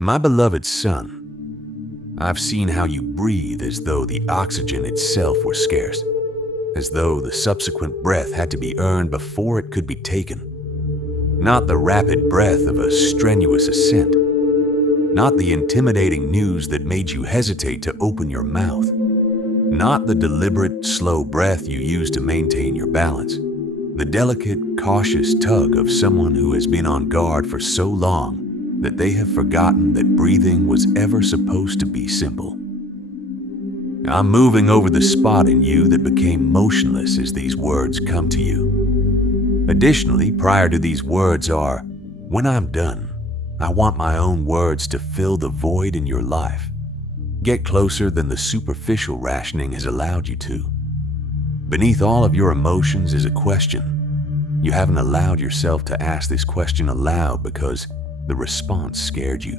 My beloved son, I've seen how you breathe as though the oxygen itself were scarce, as though the subsequent breath had to be earned before it could be taken. Not the rapid breath of a strenuous ascent, not the intimidating news that made you hesitate to open your mouth, not the deliberate, slow breath you use to maintain your balance, the delicate, cautious tug of someone who has been on guard for so long that they have forgotten that breathing was ever supposed to be simple. I'm moving over the spot in you that became motionless as these words come to you. Additionally, prior to these words are, when I'm done, I want my own words to fill the void in your life. Get closer than the superficial rationing has allowed you to. Beneath all of your emotions is a question. You haven't allowed yourself to ask this question aloud because the response scared you.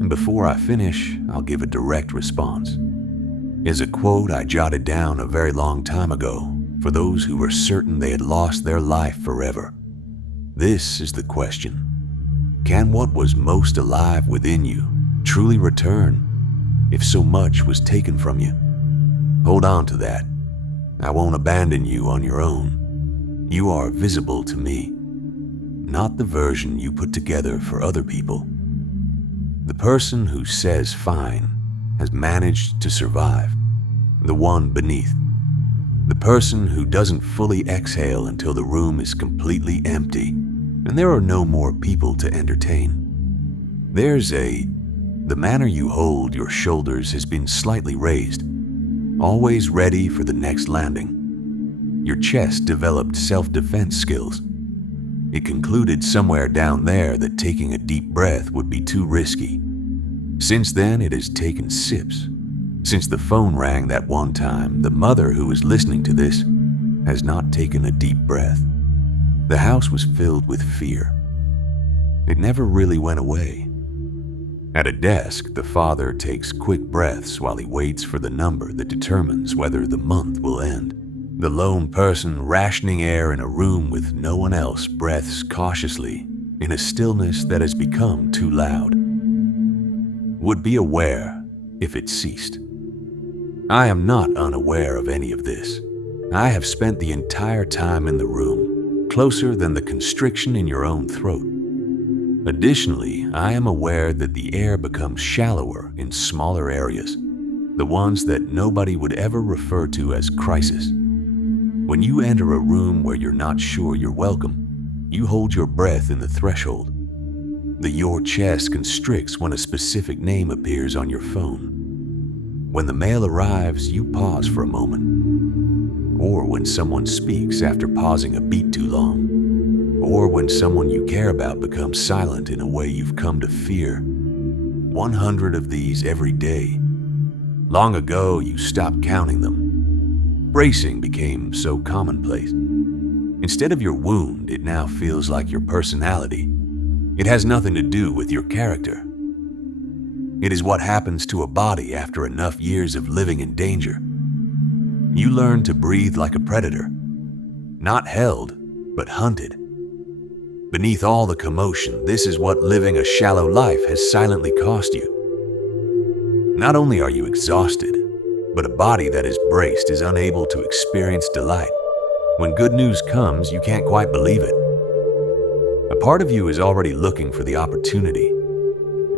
And before I finish, I'll give a direct response. It's a quote I jotted down a very long time ago for those who were certain they had lost their life forever. This is the question. Can what was most alive within you truly return if so much was taken from you? Hold on to that. I won't abandon you on your own. You are visible to me, not the version you put together for other people. The person who says fine has managed to survive, the one beneath. The person who doesn't fully exhale until the room is completely empty and there are no more people to entertain. The manner you hold your shoulders has been slightly raised, always ready for the next landing. Your chest developed self-defense skills. It concluded somewhere down there that taking a deep breath would be too risky. Since then, it has taken sips. Since the phone rang that one time, the mother who was listening to this has not taken a deep breath. The house was filled with fear. It never really went away. At a desk, the father takes quick breaths while he waits for the number that determines whether the month will end. The lone person rationing air in a room with no one else breathes cautiously in a stillness that has become too loud. Would be aware if it ceased. I am not unaware of any of this. I have spent the entire time in the room, closer than the constriction in your own throat. Additionally, I am aware that the air becomes shallower in smaller areas, the ones that nobody would ever refer to as crisis. When you enter a room where you're not sure you're welcome, you hold your breath in the threshold. Your chest constricts when a specific name appears on your phone. When the mail arrives, you pause for a moment. Or when someone speaks after pausing a beat too long. Or when someone you care about becomes silent in a way you've come to fear. 100 of these every day. Long ago, you stopped counting them. Bracing became so commonplace. Instead of your wound, it now feels like your personality. It has nothing to do with your character. It is what happens to a body after enough years of living in danger. You learn to breathe like a predator, not held, but hunted. Beneath all the commotion, this is what living a shallow life has silently cost you. Not only are you exhausted, but a body that is braced is unable to experience delight. When good news comes, you can't quite believe it. A part of you is already looking for the opportunity.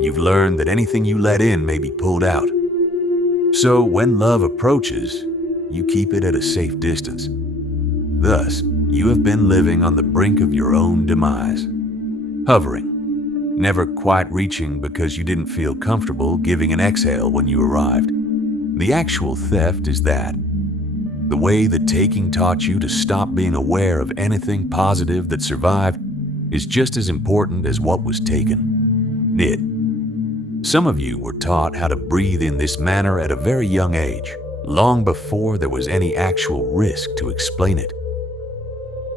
You've learned that anything you let in may be pulled out. So when love approaches, you keep it at a safe distance. Thus, you have been living on the brink of your own demise, hovering, never quite reaching because you didn't feel comfortable giving an exhale when you arrived. The actual theft is that. The way the taking taught you to stop being aware of anything positive that survived is just as important as what was taken. Some of you were taught how to breathe in this manner at a very young age, long before there was any actual risk to explain it.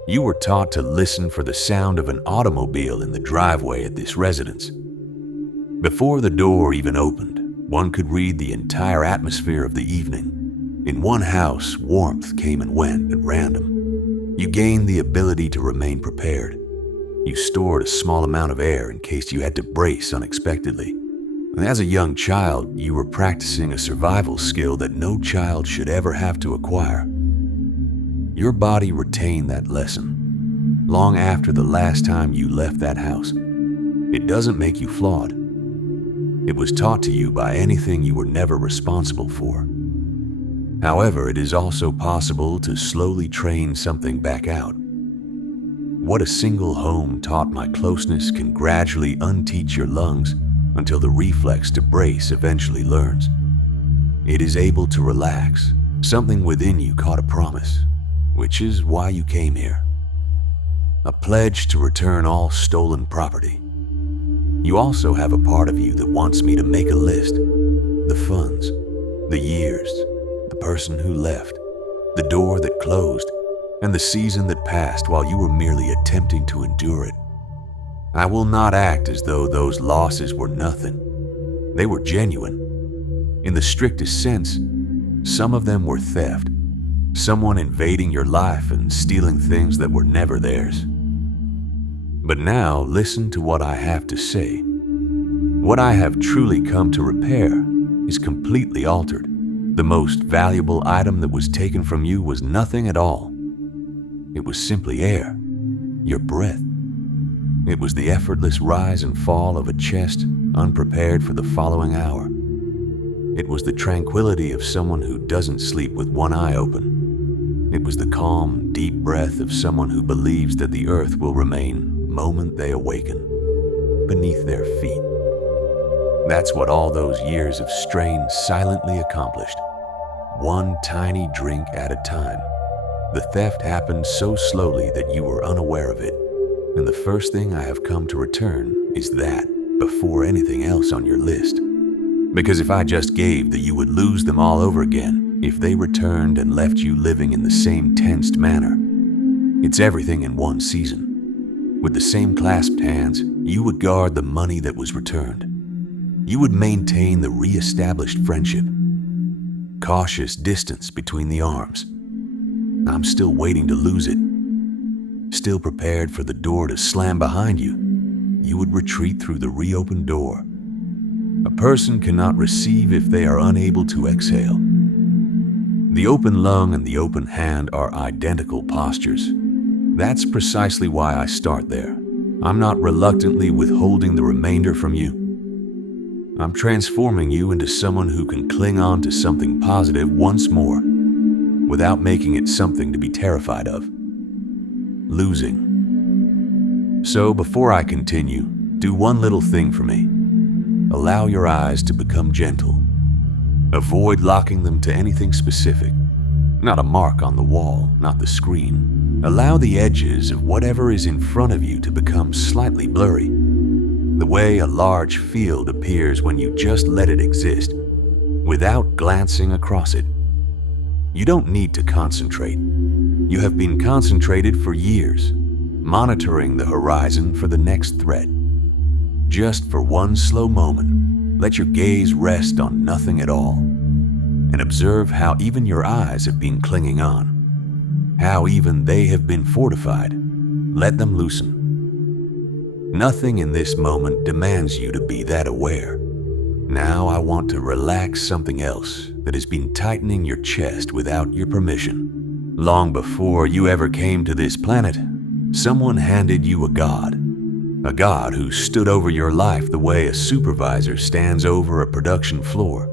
You were taught to listen for the sound of an automobile in the driveway at this residence. Before the door even opened, one could read the entire atmosphere of the evening. In one house, warmth came and went at random. You gained the ability to remain prepared. You stored a small amount of air in case you had to brace unexpectedly. And as a young child, you were practicing a survival skill that no child should ever have to acquire. Your body retained that lesson long after the last time you left that house. It doesn't make you flawed. It was taught to you by anything you were never responsible for. However, it is also possible to slowly train something back out. What a single home taught my closeness can gradually unteach your lungs until the reflex to brace eventually learns. It is able to relax. Something within you caught a promise, which is why you came here. A pledge to return all stolen property. You also have a part of you that wants me to make a list. The funds, the years, the person who left, the door that closed, and the season that passed while you were merely attempting to endure it. I will not act as though those losses were nothing. They were genuine. In the strictest sense, some of them were theft, someone invading your life and stealing things that were never theirs. But now listen to what I have to say. What I have truly come to repair is completely altered. The most valuable item that was taken from you was nothing at all. It was simply air, your breath. It was the effortless rise and fall of a chest unprepared for the following hour. It was the tranquility of someone who doesn't sleep with one eye open. It was the calm, deep breath of someone who believes that the earth will remain moment they awaken, beneath their feet. That's what all those years of strain silently accomplished. One tiny drink at a time. The theft happened so slowly that you were unaware of it. And the first thing I have come to return is that before anything else on your list. Because if I just gave that you would lose them all over again if they returned and left you living in the same tensed manner. It's everything in one season. With the same clasped hands, you would guard the money that was returned. You would maintain the re-established friendship. Cautious distance between the arms. I'm still waiting to lose it. Still prepared for the door to slam behind you. You would retreat through the reopened door. A person cannot receive if they are unable to exhale. The open lung and the open hand are identical postures. That's precisely why I start there. I'm not reluctantly withholding the remainder from you. I'm transforming you into someone who can cling on to something positive once more, without making it something to be terrified of. Losing. So before I continue, do one little thing for me. Allow your eyes to become gentle. Avoid locking them to anything specific. Not a mark on the wall, not the screen. Allow the edges of whatever is in front of you to become slightly blurry. The way a large field appears when you just let it exist, without glancing across it. You don't need to concentrate. You have been concentrated for years, monitoring the horizon for the next threat. Just for one slow moment, let your gaze rest on nothing at all, and observe how even your eyes have been clinging on. How even they have been fortified. Let them loosen. Nothing in this moment demands you to be that aware. Now I want to relax something else that has been tightening your chest without your permission. Long before you ever came to this planet, someone handed you a god who stood over your life the way a supervisor stands over a production floor.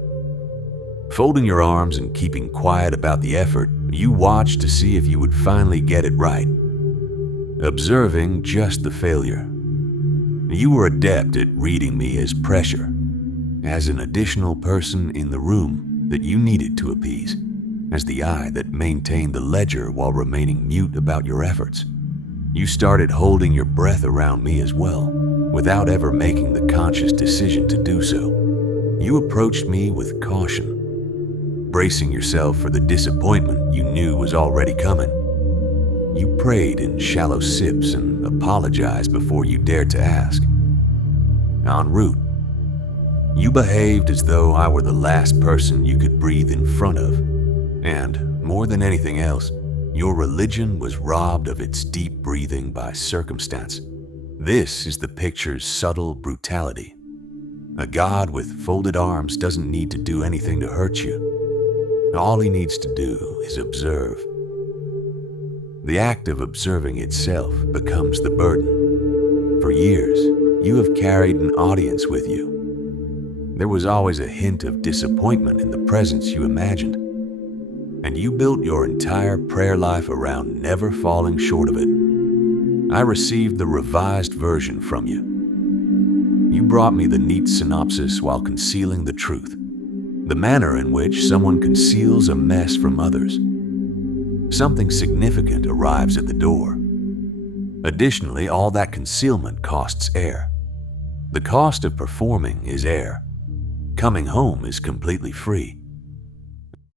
Folding your arms and keeping quiet about the effort, you watched to see if you would finally get it right. Observing just the failure. You were adept at reading me as pressure, as an additional person in the room that you needed to appease, as the eye that maintained the ledger while remaining mute about your efforts. You started holding your breath around me as well, without ever making the conscious decision to do so. You approached me with caution, bracing yourself for the disappointment you knew was already coming. You prayed in shallow sips and apologized before you dared to ask. En route, you behaved as though I were the last person you could breathe in front of, and, more than anything else, your religion was robbed of its deep breathing by circumstance. This is the picture's subtle brutality. A God with folded arms doesn't need to do anything to hurt you. All he needs to do is observe. The act of observing itself becomes the burden. For years, you have carried an audience with you. There was always a hint of disappointment in the presence you imagined, and you built your entire prayer life around never falling short of it. I received the revised version from you. You brought me the neat synopsis while concealing the truth, the manner in which someone conceals a mess from others. Something significant arrives at the door. Additionally, all that concealment costs air. The cost of performing is air. Coming home is completely free.